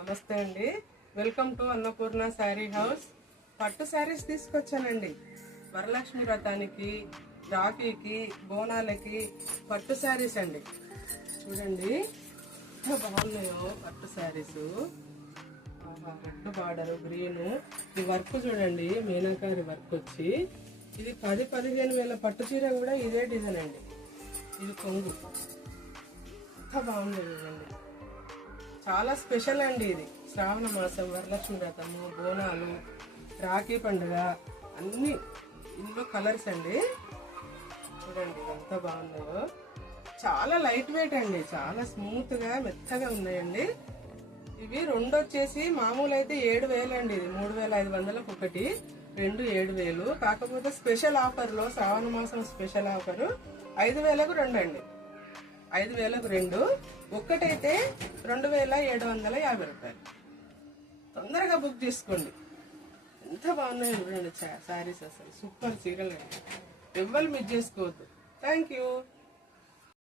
నమస్తే అండి, welcome to Annapurna sari house. పట్టు శారీస్ తీసుకొచ్చానండి. వరలక్ష్మి వ్రతానికి, రాఖీకి, బోనాలకి పట్టు శారీస్ అండి. చూడండి ఎంత బాగున్నాయో పట్టు శారీస్. రెడ్ బార్డర్, గ్రీన్, ఈ వర్క్ చూడండి, మీనాకారి వర్క్ వచ్చి ఇది 10-15 వేల పట్టు చీర కూడా ఇదే డిజైన్ అండి. ఇది కొంగు ఎంత బాగుంది చూడండి, చాలా స్పెషల్ అండి. ఇది శ్రావణ మాసం, వరలక్ష్మి వ్రతము, బోనాలు, రాఖీ పండుగ అన్ని ఇందులో కలర్స్ అండి. చూడండి ఎంత బాగున్నాయో. చాలా లైట్ వెయిట్ అండి, చాలా స్మూత్ గా మెత్తగా ఉన్నాయండి. ఇవి రెండు వచ్చేసి మామూలు అయితే 7,000 అండి. ఇది 3,500 ఒకటి, 2 7,000. కాకపోతే స్పెషల్ ఆఫర్ లో శ్రావణ మాసం స్పెషల్ ఆఫర్ 5,000కు 2 అండి. 5,000కు 2, ఒక్కటైతే 2,750 రూపాయలు. తొందరగా బుక్ చేసుకోండి. ఎంత బాగున్నాయి చూడండి శారీస్, అసలు సూపర్ చీరలు అండి. ఎవ్వరు మిస్ చేసుకోవద్దు. Thank you.